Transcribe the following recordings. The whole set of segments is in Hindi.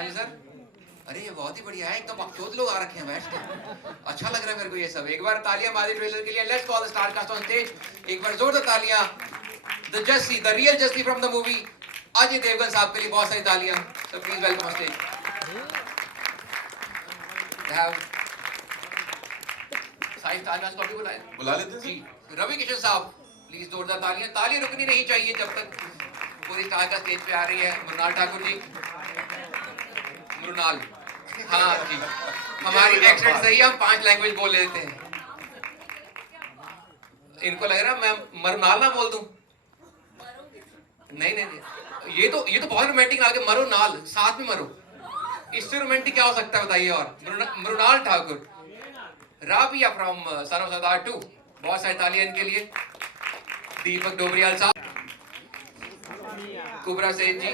हाँ जी सर। अरे ये बहुत ही बढ़िया है, एकदम बकचोद लोग आ रखे हैं बैठ के। अच्छा लग रहा है मेरे को ये सब। एक बार तालियां मारी ट्रेलर के लिए। Let's call the star cast on stage. एक बार जोरदार तालियां। The Jassi, the real Jassi from the movie, Ajay Devgn साहब के लिए बहुत सारी तालियां। So please welcome on stage. साइज स्टार कास्ट को भी बुला लेते हैं जी। रवि किशन साहब प्लीज जोरदार तालियां। तालियां रुकनी नहीं चाहिए जब तक पूरी स्टार कास्ट स्टेज पे आ रही है। मृणाल ठाकुर जी, मृणाल, हाँ जी, हमारी एक्सेंट सही है, हम 5 लैंग्वेज बोल लेते हैं। इनको लग रहा है मैं मरुनाल ना बोल दूं। नहीं नहीं नहीं, ये तो बहुत रोमांटिक आगे मरो नाल, साथ में मरो, इससे रोमांटिक क्या हो सकता है बताइए। और Mrunal Thakur, Rabia from son of Sardar 2, बहुत सारी तालियां इनके लिए। दीपक डोबरियाल साहब, कुबरा सेठ जी,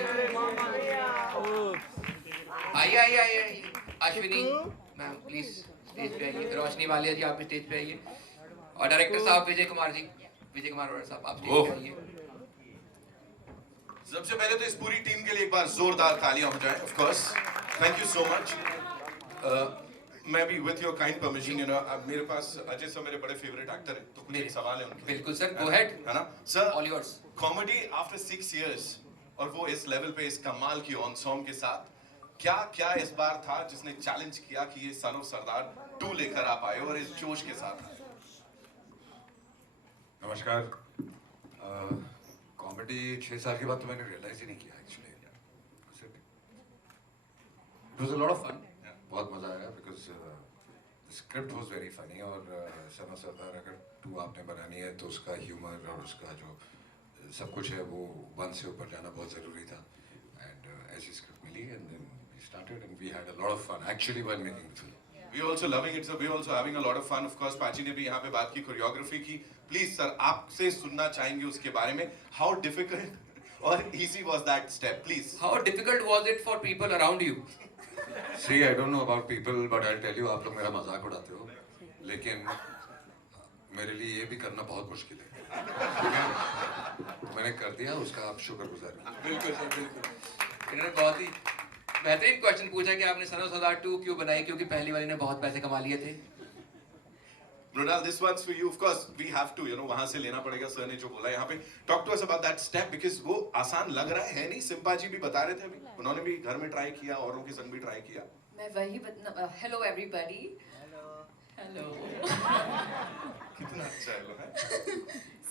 आइए आइए आइए। अश्विनी मैम प्लीज स्टेज पे आइए। रोशनी वालिया जी आप भी स्टेज पे आइए। और डायरेक्टर साहब विजय कुमार जी, विजय कुमार वोरा साहब आप स्टेज पे आइए। सबसे पहले तो इस पूरी टीम के लिए एक बार जोरदार तालियां हो जाएं। Of course, thank you so much. मैं भी with your kind permission, you know, मेरे पास अजय सर मेरे बड़े फेवरेट एक्टर हैं, तो कुछ एक सवाल है उनके। बिल्कुल सर, गो अहेड। है ना sir? All yours. Comedy after 6 years, और वो इस लेवल पे, इस कमाल की ऑनसॉम के साथ, क्या क्या इस बार था जिसने चैलेंज किया कि ये सन ऑफ सरदार 2 लेकर आप आए और इस जोश के साथ? नमस्कार। कॉमेडी 6 साल के बाद तो मैंने रियलाइज ही नहीं किया actually. It was a lot of fun, बहुत मजा आया because script was very funny. और सन ऑफ सरदार अगर 2 आपने बनानी है तो उसका ह्यूमर और उसका जो सब कुछ है वो 1 से ऊपर जाना बहुत ज़रूरी था। एंड ऐसी स्क्रिप्ट मिली and then we started and we had a lot of fun actually while making the film. We also loving it, so we also having a lot of fun. Of course, पाची ने भी यहाँ पे बात की कोरियोग्राफी की। प्लीज सर, आपसे सुनना चाहेंगे उसके बारे में। How difficult or easy was that step, please? How difficult was it for people around you? See, I don't know about people, but I'll tell you, आप लोग मेरा मजाक उड़ाते हो, लेकिन मेरे लिए ये भी करना बहुत मुश्किल है। लेकिन मैंने कर दिया, उसका आप शुक्रगुजार। बिल्कुल सर, बिल्कुल। इन्होंने बहुत ही बेहतरीन क्वेश्चन पूछा कि आपने सन ऑफ सरदार 2 क्यों बनाई, क्योंकि पहली वाली ने बहुत पैसे कमा लिए थे। Mrunal, this one's for you. Of course, we have to, you know, वहाँ से लेना पड़ेगा। सर ने जो बोला यहाँ पे, talk to us about that step because वो आसान लग रहा है नहीं। सिम्पा जी भी बता रहे थे अभी, उन्होंने भी घर में ट्राई किया, औरों के संग भी ट्राई किया। मैं वही हेलो एवरीबॉडी। हेलो। कितना अच्छा है।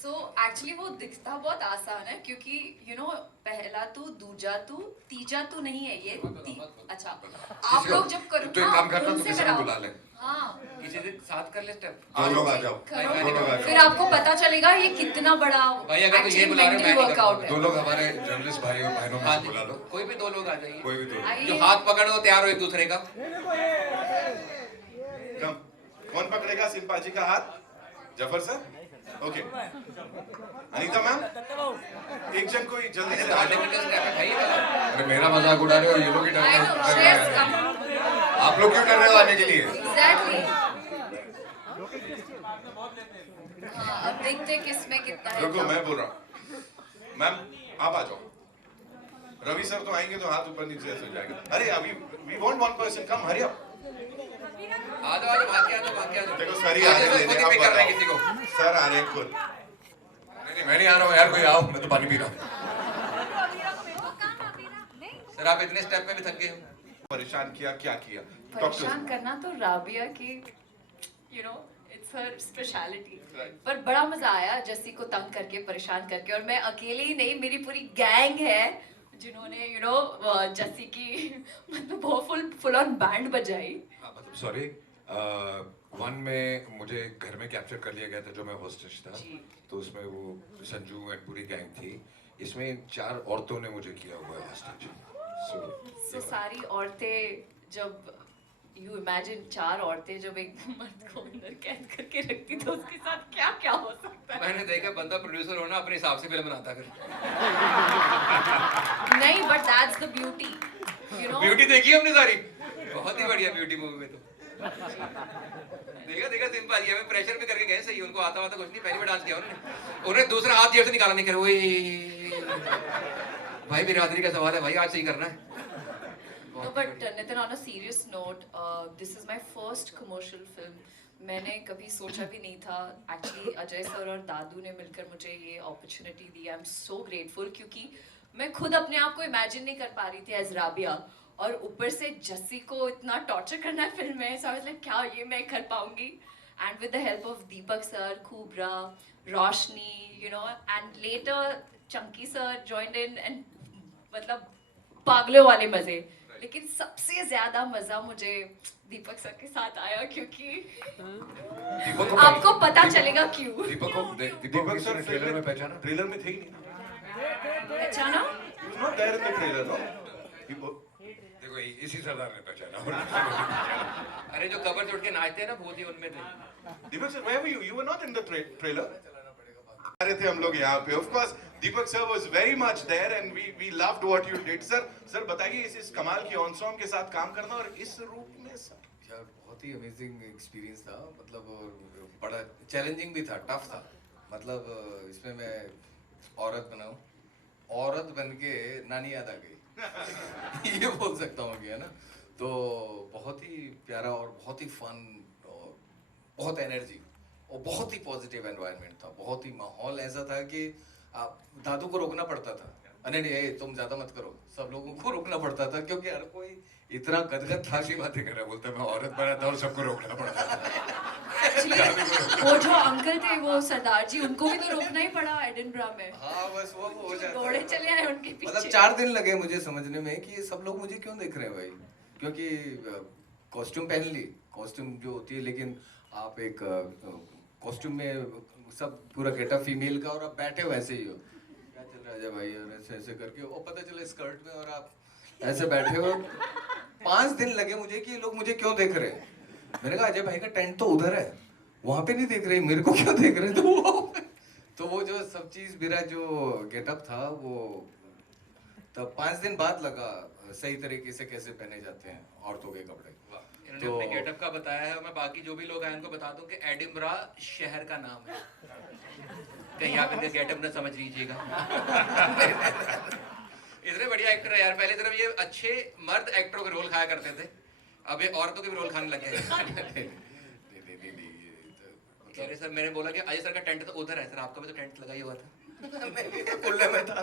सो एक्चुअली वो दिखता बहुत आसान है क्योंकि यू नो पहला तू, दूजा तू, तीजा तू नहीं है ये। अच्छा, आप लोग जब करो तो एक काम करना, तो किसी को बुला ले। हाँ, किसी के साथ कर ले स्टेप। 2 लोग आ जाओ, करो। 2 लोग आ फिर जाओ। आपको पता चलेगा ये कितना बड़ा भाई अगर तो ये बुला रहे हो, मैं नहीं वर्कआउट है। 2 लोग हमारे जर्नलिस्ट भाई और बहनों में से बुला लो। कोई भी 2 लोग आ जाइए। कोई भी 2 लोग। आइए। जो हाथ पकड़ो तैयार हो एक दूसरे का। कम, कौन पकड़ेगा सिम्पा जी का हाथ? Zafar sir? Okay. Anita ma'am, एक जन कोई जल्दी से आ जाओ। अरे मेरा मजाक उड़ा रहे हो, ये लोग ही डर रहे हैं। आप लोग क्यों कर रहे हो आने के लिए? एग्जैक्टली। अब देखते हैं किसमें कितना है। रुको, मैं बोल रहा हूँ। मैम आप आ जाओ। रवि सर तो आएंगे तो हाथ ऊपर नीचे ऐसे हो जाएगा। अरे अभी we want one person, come hurry up। आ जाओ, भाग के आ जाओ। देखो सर ही आ रहे हैं, आप कर रहे हैं किसी को। सर आ रहे हैं खुद। नहीं, मैं नहीं आ रहा हूँ यार, कोई आओ, मैं तो पानी पी रहा हूँ। सर आप इतने स्टेप में भी थक गए हो। परेशान किया, क्या किया? परेशान करना तो राबिया की, you know, it's her speciality. Right. पर बड़ा मजा आया जस्सी को तंग करके, परेशान करके। और मैं अकेले ही नहीं, मेरी पूरी गैंग है जिन्होंने यू नो जस्सी की मतलब बहुत फुल ऑन बैंड बजाई। मतलब सॉरी, 1 में मुझे घर में कैप्चर कर लिया गया था जो मैं होस्टेज था, तो उसमें वो संजू एंड पूरी गैंग थी। इसमें 4 औरतों ने मुझे किया हुआ है होस्टेज। सो सारी औरतें, जब यू इमेजिन 4 औरतें जब एक मर्द को अंदर कैद करके रखती तो उसके साथ क्या क्या हो सकता है। मैंने देखा बंदा प्रोड्यूसर होना अपने हिसाब से फिल्म बनाता कर। नहीं, but that's the beauty, you know. Beauty देखी हमने सारी, बहुत ही बढ़िया ब्यूटी मूवी में। तो देखा सिंपल, ये हमें प्रेशर पे करके गए सही। उनको आता कुछ नहीं, पहली बार डांस किया उन्होंने दूसरा हाथ जेब से निकाला नहीं कर। भाई बिरादरी का सवाल है भाई, आज सही करना है। No, but Nitin, on a serious note, this is my first commercial film. मैंने कभी सोचा भी नहीं था. Actually, अजय सर और दादू ने मिलकर मुझे ये opportunity the. I'm so grateful क्योंकि मैं खुद अपने आप को imagine नहीं कर पा रही थी as Rabia. और ऊपर से जस्सी को इतना torture करना है फिल्म में. So I was like, क्या ये मैं कर पाऊंगी? And with the help of Deepak sir, Kubra, Roshni, you know, and later Chunky sir joined in and मतलब पागलों वाले मजे. लेकिन सबसे ज्यादा मजा मुझे दीपक सर के साथ आया क्योंकि आपको पता चलेगा क्यों. दीपक सर ट्रेलर में पहचाना? ट्रेलर में थे ही नहीं. पहचाना? He was not there in the trailer, no? देखो इसी सरदार ने पहचाना. अरे जो कवर जोड़ के नाचते हैं ना वो थे उनमें थे. Deepak sir, where were you? You were not in the trailer. आ रहे थे हम लोग यहाँ पे. Of course, Deepak sir was very much there and we loved what you did. Sir बताइए इस कमाल की ensemble के साथ काम करना और इस रूप में सर. यार बहुत ही अमेजिंग एक्सपीरियंस था. मतलब बड़ा चैलेंजिंग भी था, टफ था. मतलब इसमें मैं औरत बना हूँ, औरत बन के नानी याद आ गई. ये बोल सकता हूँ कि है ना. तो बहुत ही प्यारा और बहुत ही फन और बहुत एनर्जी और बहुत ही पॉजिटिव एनवायरनमेंट था. बहुत ही माहौल ऐसा था कि आप दादू को रोकना पड़ता था. नहीं तुम ज्यादा मत करो. सब लोगों को रोकना पड़ता था क्योंकि हर कोई इतना गदगद था कि बातें कर रहा. बोलता मैं औरत बना था और सबको रोकना पड़ता था. Actually, वो जो अंकल थे वो सरदार जी उनको भी तो रोकना ही पड़ा एडिनब्रा में. हाँ बस वो हो जाता. घोड़े चले आए उनके पीछे. मतलब 4 दिन लगे मुझे समझने में कि ये सब लोग मुझे क्यों देख रहे हैं भाई. क्योंकि कॉस्ट्यूम पहन ली, कॉस्ट्यूम जो होती है, लेकिन आप एक कॉस्ट्यूम में सब पूरा गेटअप फीमेल का और आप बैठे हो ऐसे ही हो. क्या चल रहा है भाई और ऐसे ऐसे करके वो पता चले स्कर्ट में और आप ऐसे बैठे हो. 5 दिन लगे मुझे कि ये लोग मुझे क्यों देख रहे हैं. मैंने कहा अजय भाई का टेंट तो उधर है, वहां पे नहीं देख रहे, मेरे को क्यों देख रहे. तो वो जो सब चीज मेरा जो गेटअप था वो तब 5 दिन बाद लगा सही तरीके से कैसे पहने जाते हैं औरतों के कपड़े. इन्होंने अपने गेटअप का बताया है. मैं बाकी जो भी लोग आए उनको बता दूं कि एडिनबरा शहर का नाम है. कहीं आप इनका गेटअप न समझ लीजिएगा. इतने बढ़िया एक्टर है यार. पहले तरफ ये अच्छे मर्द एक्टरों के रोल खाया करते थे, अब ये औरतों के भी रोल खाने लगे हैं. कह रहे सर, मैंने बोला कि अजय सर का टेंट तो उधर है. सर आपका भी तो टेंट लगा ही हुआ था. खुले में था.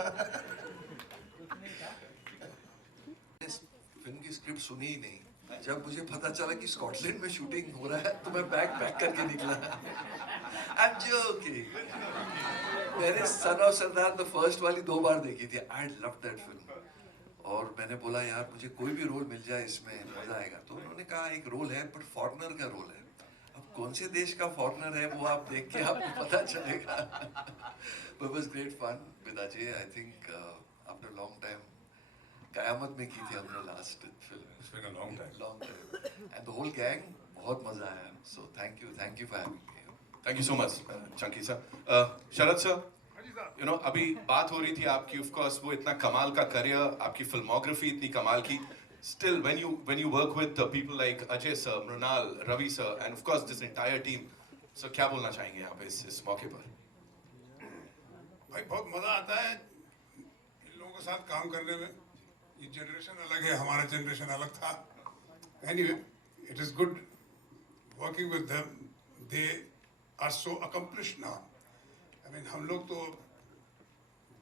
फिल्म की स्क्रिप्ट सुनी ही नहीं. जब मुझे पता चला कि स्कॉटलैंड में शूटिंग हो रहा है तो मैं बैग पैक करके निकला. I'm joking. मैंने सन ऑफ सरदार द फर्स्ट वाली 2 बार देखी थी. I loved that film. और मैंने बोला यार मुझे कोई भी रोल मिल जाए इसमें मजा आएगा. तो उन्होंने कहा एक रोल है बट फॉरेनर का रोल है. अब कौन से देश का फॉरेनर है वो आप देख के आपको पता चलेगा. But it was great fun with Ajay. I think after a long time कयामत में की थी हमने last film. It's been a long time. And the whole gang बहुत मजा आया. So thank you for having me. Thank you so much, Chunky sir. Sharad sir, you know अभी बात हो रही थी आपकी. Of course वो इतना कमाल का करियर, आपकी फिल्मोग्राफी इतनी कमाल की. Still when you work with people like Ajay sir, Mrunal, Ravi sir, and of course this entire team, so क्या बोलना चाहेंगे यहाँ पे इस मौके पर? भाई बहुत मजा आता है इन लोगों के साथ काम करने में. ये जनरेशन अलग है, हमारा जनरेशन अलग था. Anyway, it is good working with them. They are so accomplished now. I mean, हम लोग तो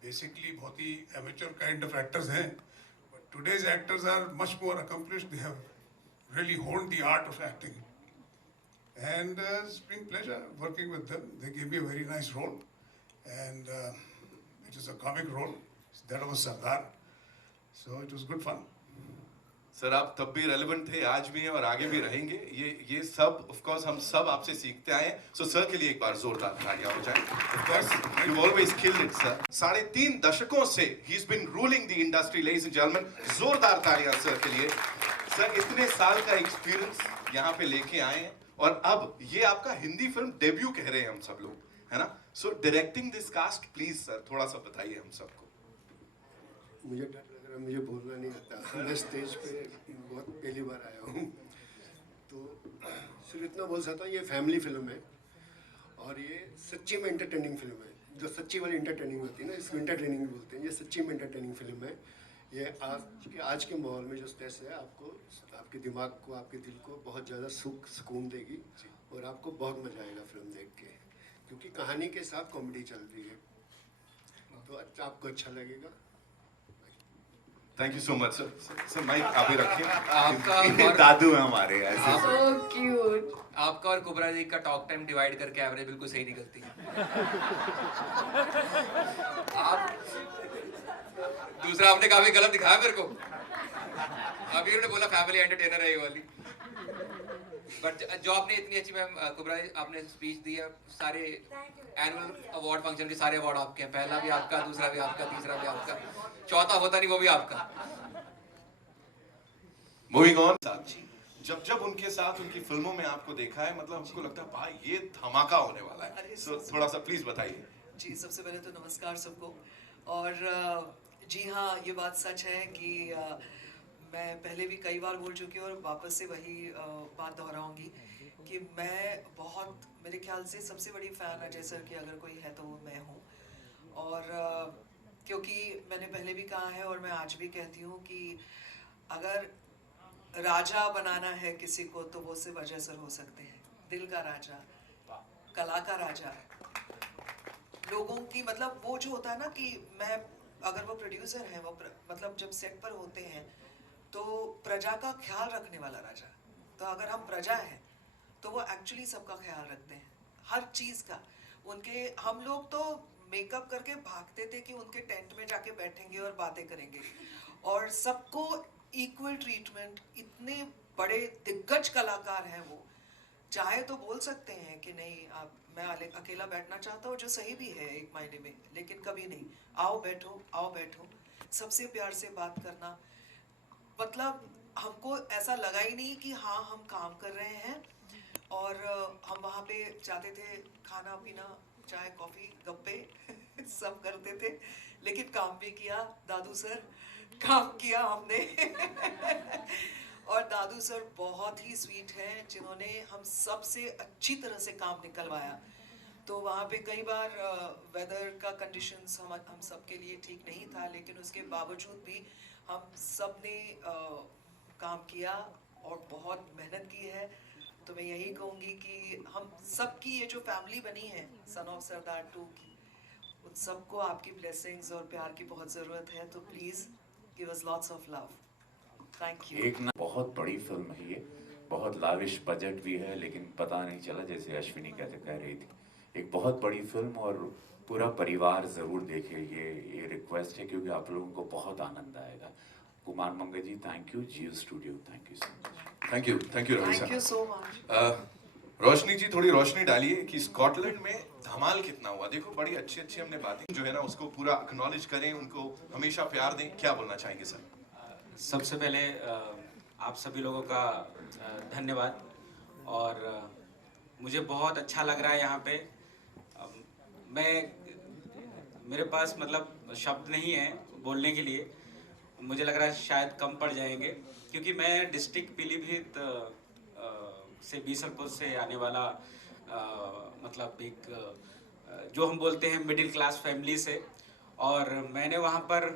basically बहुत ही amateur kind of actors हैं. But today's actors are much more accomplished. They have really honed the art of acting. And it's been pleasure working with them. They gave me a very nice role. And it is a comic role. That was Sardar. So it was good fun. Sir आप तब भी रेलेवेंट थे, आज भी हैं और आगे भी रहेंगे. ये सब ऑफ कोर्स हम सब आपसे सीखते आए हैं. सो सर के लिए एक बार जोरदार तालियां हो जाएं. Of course you always killed it sir. 3.5 दशकों से ही is been ruling the industry. Ladies and gentleman, जोरदार तालियां सर के लिए. सर इतने साल का एक्सपीरियंस यहाँ पे लेके आए हैं और अब ये आपका हिंदी फिल्म डेब्यू कह रहे हैं हम सब लोग, है ना. So directing this cast, please sir थोड़ा सा बताइए हम सबको. मुझे डर लग रहा है, मुझे बोलना नहीं आता. मैं स्टेज पे बहुत पहली बार आया हूँ तो सिर्फ इतना बोल सकता हूँ ये फैमिली फिल्म है और ये सच्ची में एंटरटेनिंग फिल्म है. जो सच्ची वाली एंटरटेनिंग होती है ना, इसको एंटरटेनिंग बोलते हैं. ये सच्ची में एंटरटेनिंग फिल्म है. ये आज के माहौल में जो स्ट्रेस है आपको, आपके दिमाग को, आपके दिल को बहुत ज़्यादा सुकून देगी और आपको बहुत मज़ा आएगा फिल्म देख के, क्योंकि कहानी के साथ कॉमेडी चल रही है, तो आपको अच्छा लगेगा। Thank you so much sir. Sir mike आप ही रखिए। आपका और दादू है हमारे ऐसे। So cute. आपका और कुबरा जी का टॉक टाइम डिवाइड करके एवरेज बिल्कुल सही निकलती है। आप दूसरा आपने काफी गलत दिखाया मेरे को। अभी उन्होंने बोला फैमिली एंटरटेनर है ये वाली। बट जो आपने इतनी अच्छी मैम कुबरा जी आपने स्पीच दी है, सारे एनुअल अवार्ड फंक्शन के सारे अवार्ड आपके हैं, पहला भी आपका, दूसरा भी आपका, तीसरा भी आपका, चौथा होता नहीं वो भी आपका। मूविंग ऑन, जब जब उनके साथ उनकी फिल्मों में आपको देखा है, मतलब हमको लगता है भाई ये धमाका होने वाला है। So, थोड़ा सा प्लीज बताइए। जी, सबसे पहले तो नमस्कार सबको। और जी हाँ, ये बात सच है कि मैं पहले भी कई बार बोल चुकी हूँ और वापस से वही बात दोहराऊंगी कि मैं बहुत, मेरे ख्याल से सबसे बड़ी फ़ैन अजय सर की अगर कोई है तो वो मैं हूँ। और क्योंकि मैंने पहले भी कहा है और मैं आज भी कहती हूँ कि अगर राजा बनाना है किसी को तो वो सिर्फ अजय सर हो सकते हैं। दिल का राजा, कला का राजा, लोगों की, मतलब वो जो होता है ना कि मैं, अगर वो प्रोड्यूसर हैं, वो मतलब जब सेट पर होते हैं तो प्रजा का ख्याल रखने वाला राजा। तो अगर हम प्रजा हैं तो वो एक्चुअली सबका ख्याल रखते हैं, हर चीज़ का। उनके, हम लोग तो मेकअप करके भागते थे कि उनके टेंट में जाके बैठेंगे और बातें करेंगे, और सबको इक्वल ट्रीटमेंट। इतने बड़े दिग्गज कलाकार हैं वो, चाहे तो बोल सकते हैं कि नहीं आप, मैं अकेला बैठना चाहता हूँ, जो सही भी है एक मायने में, लेकिन कभी नहीं, आओ बैठो, आओ बैठो, सबसे प्यार से बात करना। मतलब हमको ऐसा लगा ही नहीं कि हाँ हम काम कर रहे हैं। और हम वहाँ पे जाते थे, खाना पीना, चाय कॉफ़ी गप्पे सब करते थे, लेकिन काम भी किया। दादू सर, काम किया हमने और दादू सर बहुत ही स्वीट हैं, जिन्होंने हम सब से अच्छी तरह से काम निकलवाया। तो वहाँ पे कई बार वेदर का कंडीशंस हम सब के लिए ठीक नहीं था, लेकिन उसके बावजूद भी हम सब ने काम किया और बहुत मेहनत की है। तो मैं यही कहूँगी कि हम सब की ये जो फैमिली बनी है सन ऑफ सरदार 2 की, उन सबको आपकी ब्लेसिंग्स और प्यार की बहुत ज़रूरत है। तो please give us lots of love. Thank you. एक ना बहुत बड़ी फिल्म है ये, बहुत लाविश बजट भी है, लेकिन पता नहीं चला, जैसे अश्विनी कह रही थी, एक बहुत बड़ी फिल्म और पूरा परिवार ज़रूर देखे, ये रिक्वेस्ट है, क्योंकि आप लोगों को बहुत आनंद आएगा। Kumar Mangal ji thank you, Jio studio thank you so much. Thank you Ravi thank you sir. So much. Roshni ji थोड़ी रोशनी डालिए कि स्कॉटलैंड में धमाल कितना हुआ। देखो बड़ी अच्छी अच्छी हमने बातें जो है ना उसको पूरा एक्नॉलेज करें, उनको हमेशा प्यार दें। क्या बोलना चाहेंगे सर? सबसे पहले आप सभी लोगों का धन्यवाद, और मुझे बहुत अच्छा लग रहा है यहाँ पे। मेरे पास मतलब शब्द नहीं है बोलने के लिए, मुझे लग रहा है शायद कम पड़ जाएंगे, क्योंकि मैं डिस्ट्रिक्ट पीलीभीत से बीसलपुर से आने वाला मतलब एक जो हम बोलते हैं मिडिल क्लास फैमिली से, और मैंने वहाँ पर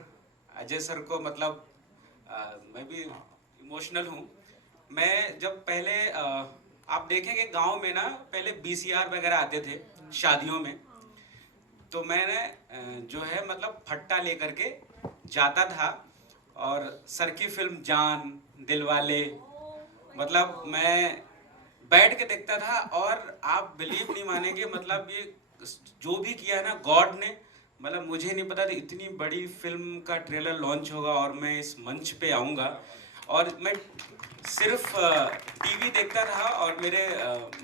अजय सर को मतलब मैं भी इमोशनल हूँ। मैं जब पहले आप देखेंगे गांव में ना पहले VCR वगैरह आते थे शादियों में, तो मैंने जो है मतलब फट्टा लेकर के जाता था और सर की फिल्म जान, दिलवाले, मतलब मैं बैठ के देखता था। और आप बिलीव नहीं मानेंगे, मतलब ये जो भी किया है ना गॉड ने, मतलब मुझे नहीं पता था इतनी बड़ी फिल्म का ट्रेलर लॉन्च होगा और मैं इस मंच पे आऊँगा। और मैं सिर्फ टीवी देखता था, और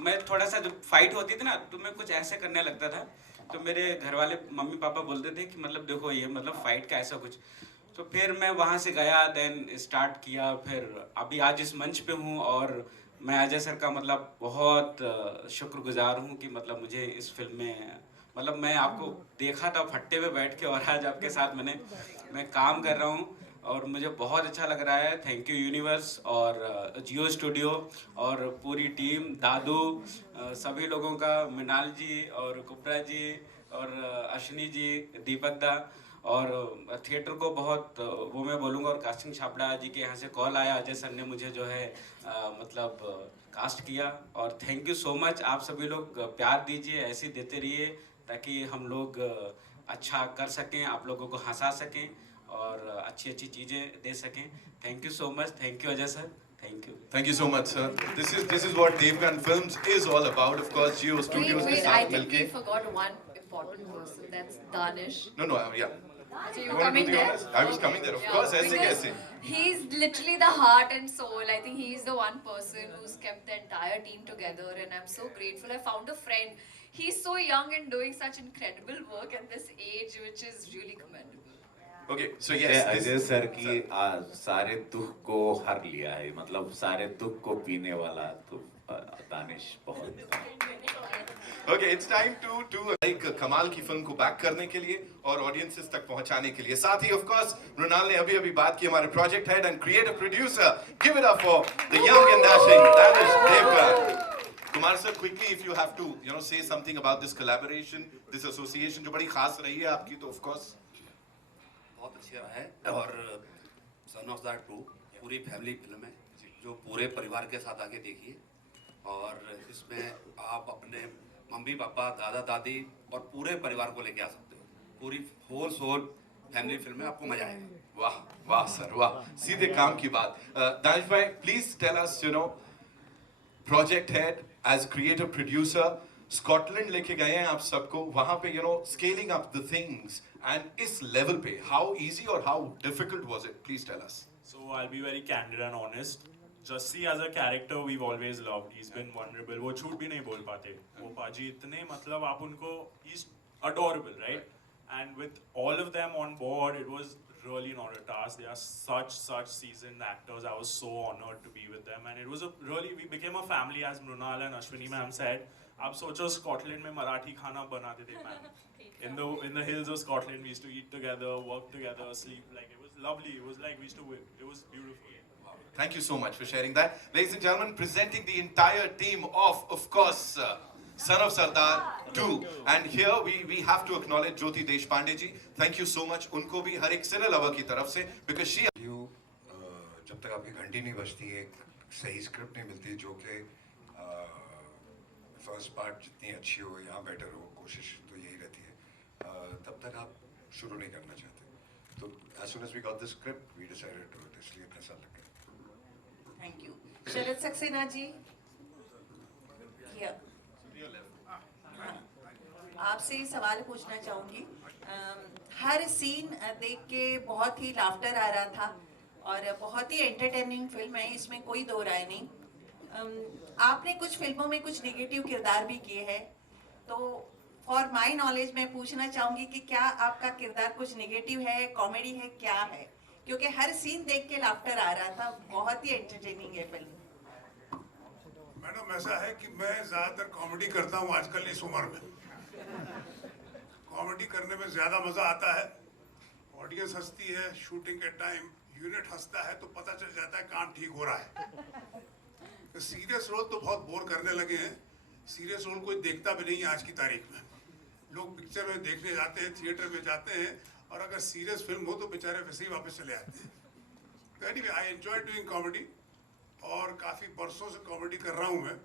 मैं थोड़ा सा जब फाइट होती थी ना तो मैं कुछ ऐसे करने लगता था, तो मेरे घर वाले मम्मी पापा बोलते थे कि मतलब देखो ये मतलब फाइट का ऐसा कुछ। तो फिर मैं वहाँ से गया, देन स्टार्ट किया, फिर अभी आज इस मंच पे हूँ, और मैं अजय सर का मतलब बहुत शुक्रगुजार हूँ कि मतलब मुझे इस फिल्म में, मतलब मैं आपको देखा था फट्टे पे बैठ के, और आज आपके साथ मैं काम कर रहा हूँ और मुझे बहुत अच्छा लग रहा है। थैंक यू यूनिवर्स और जियो स्टूडियो और पूरी टीम, दादू, सभी लोगों का, मृणाल जी और कुबरा जी और अश्विनी जी, दीपक दा, और थिएटर को बहुत वो मैं बोलूँगा, और कास्टिंग छाबड़ा जी के यहाँ से कॉल आया, अजय सर ने मुझे जो है मतलब कास्ट किया। और थैंक यू सो मच, आप सभी लोग प्यार दीजिए, ऐसे ही देते रहिए ताकि हम लोग अच्छा कर सकें, आप लोगों को हंसा सकें और अच्छी अच्छी चीज़ें दे सकें। Thank you so much, thank you Ajay sir, thank you. Thank you so much, sir. This is what Devgan Films is all about. Of course, Jio Studios के Wait, I साथ think we मिलके. forgot one important person. That's Danish. No, yeah. So You you're want to coming do the there? honors? I was coming there, of course. ऐसे Because कैसे? he's literally the heart and soul. I think he's the one person who's kept the entire team together, and I'm so grateful. I found a friend. He's so young and doing such incredible work at this age, which is really commendable. Okay, so yes, Ajay sir की सारे दुख को हर लिया है, मतलब सारे दुख को पीने वाला तो दानिश बहुत। Okay, it's time to like कमाल की फिल्म को बैक करने के लिए और ऑडियंसेस तक पहुंचाने के लिए। साथ ही of course मृणाल ने अभी बात की हमारे project head and creative producer. Give it up for the young and dashing Danish Devgan. Kumar sir, quickly if you have to say something about this collaboration, this association जो बड़ी खास रही है आपकी, तो of course बहुत अच्छी रहा है। और सन ऑफ दैट 2 पूरी फैमिली फिल्म है जो पूरे परिवार के साथ आके देखिए, और इसमें आप अपने मम्मी पापा दादा दादी और पूरे परिवार को लेके आ सकते हो। पूरी होल सोल फैमिली फिल्म है, आपको मजा आएगा। वाह वाह सर वाह, सीधे काम की बात। दानिश भाई please tell us project head as creative producer, Scotland लेके गए हैं आप सबको, वहां पे scaling up the things and इस लेवल पे हाउ इजी और how difficult was it? Please tell us. So I'll be very candid and honest. Jussi as a character we've always loved. He's been vulnerable. वो झूठ भी नहीं बोल पाते। वो पाजी इतने मतलब आप उनको he's adorable, right? And with all of them on board, it was really not a task. They are such seasoned actors. I was so honored to be with them, and it was we became a family, as Mrunal and Ashwini ma'am said. आप सोचो स्कॉटलैंड में मराठी खाना बनाते थे ma'am. In the hills of Scotland, we used to eat together, work together, sleep. Like it was lovely. It was like we used to. It was beautiful. Thank you so much for sharing that. Ladies and gentlemen, presenting the entire team of course, Son of Sardar 2. And here we have to acknowledge Jyoti Deshpande ji. Thank you so much. उनको भी हर एक सिने लवर की तरफ से, because she जब तक आपकी घंटी नहीं बजती है, सही स्क्रिप्ट नहीं मिलती जो कि फर्स्ट पार्ट जितनी अच्छी हो या बेटर हो, कोशिश तो यही रहती है, तब तक आप शुरू नहीं करना चाहते। तो as soon as we got the script, we decided to do it, इसलिए इतना साल लग गया। Thank you. शरद सक्सेना जी, आपसे सवाल पूछना चाहूँगी। हर सीन देख के बहुत ही लाफ्टर आ रहा था और बहुत ही एंटरटेनिंग फिल्म है, इसमें कोई दो राय नहीं। आपने कुछ फिल्मों में कुछ नेगेटिव किरदार भी किए हैं, तो फॉर माय नॉलेज मैं पूछना चाहूँगी कि क्या आपका किरदार कुछ नेगेटिव है, कॉमेडी है, क्या है? क्योंकि हर सीन देख के लाफ्टर आ रहा था, बहुत ही एंटरटेनिंग है फिल्म। मैडम ऐसा है कि मैं ज्यादातर कॉमेडी करता हूँ आजकल इस उम्र में। कॉमेडी करने में ज्यादा मजा आता है, ऑडियंस हंसती है, शूटिंग के टाइम यूनिट हंसता है तो पता चल जाता है काम ठीक हो रहा है। तो सीरियस रोल तो बहुत बोर करने लगे हैं, सीरियस रोल कोई देखता भी नहीं है आज की तारीख में। लोग पिक्चर में देखने जाते हैं, थिएटर में जाते हैं, और अगर सीरियस फिल्म हो तो बेचारे वैसे ही वापस चले आते हैं। तो anyway I enjoy doing comedy, और काफ़ी बरसों से कॉमेडी कर रहा हूँ मैं,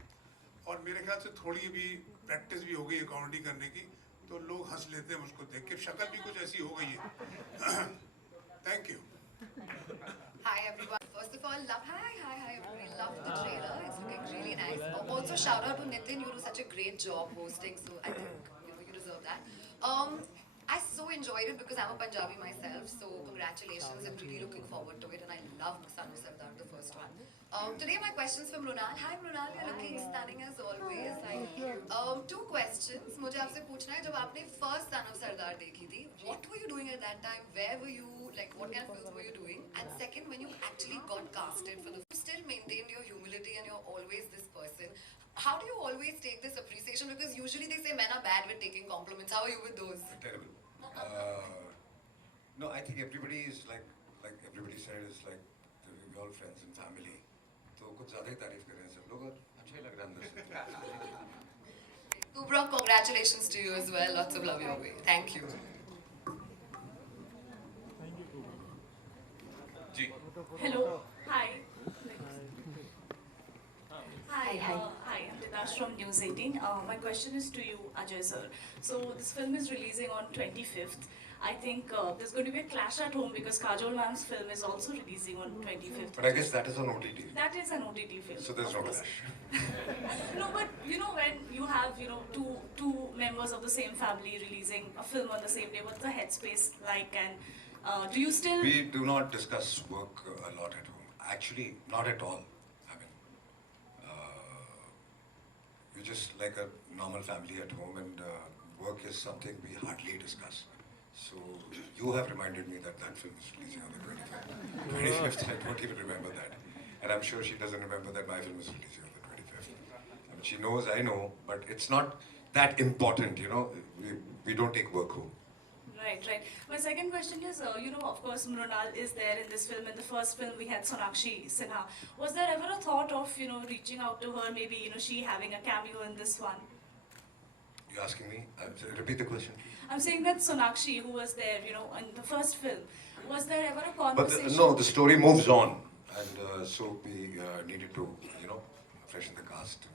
और मेरे ख्याल से थोड़ी भी प्रैक्टिस भी हो गई है कॉमेडी करने की, तो लोग हंस लेते हैं मुझको देख के, शक्ल भी कुछ ऐसी हो गई है। Thank you. Hi everyone. First of all, hi everybody. Love the trailer. It's looking really nice. Also shout out to Nitin. You do such a great job hosting, so I think you deserve that. I so enjoyed it because I'm a Punjabi myself. So congratulations. I'm really looking forward to it, and I loved Son of Sardar, the first one. Today my questions for Mrunal. Hi Mrunal, you're looking stunning as always. Thank you. Two questions. मुझे आपसे पूछना है, जब आपने first Son of Sardar देखी थी, what were you doing at that time? Where were you? Like what kind of films were you doing? And second, when you actually got casted for the, you still maintained your humility and you're always this person. How do you always take this appreciation? Because usually they say men are bad with taking compliments. How are you with those? Terrible. No, I think everybody is like everybody said, is like we're all friends and family. तो कुछ ज़्यादा ही तारीफ कर रहे हैं सब लोग, और अच्छा ही लग रहा है अंदर से। Kubra, congratulations to you as well. Lots of love your way. Thank you. Hello. Hi. Hi, I'm Didash from News 18. My question is to you, Ajay sir. So this film is releasing on 25th. I think there's going to be a clash at home because Kajol ma'am's film is also releasing on 25th. But I guess that is on OTT. That is an OTT film. So there's no of course. clash. No, but you know when you have two members of the same family releasing a film on the same day, what's the headspace like? And do you still? We do not discuss work a lot at home. Actually, not at all. I mean, we're just like a normal family at home, and work is something we hardly discuss. So you have reminded me that that film is releasing on the 25th. 25th, I don't even remember that. And I'm sure she doesn't remember that my film is releasing on the 25th. I mean, she knows, I know, but it's not that important, you know. We don't take work home. Right. My second question is, of course, Mrunal is there in this film. In the first film, we had Sonakshi Sinha. Was there ever a thought of, reaching out to her, maybe, she having a cameo in this one? You asking me? Repeat the question. I'm saying that Sonakshi, who was there, in the first film, was there ever a But conversation? the story moves on, and so we needed to, freshen the cast.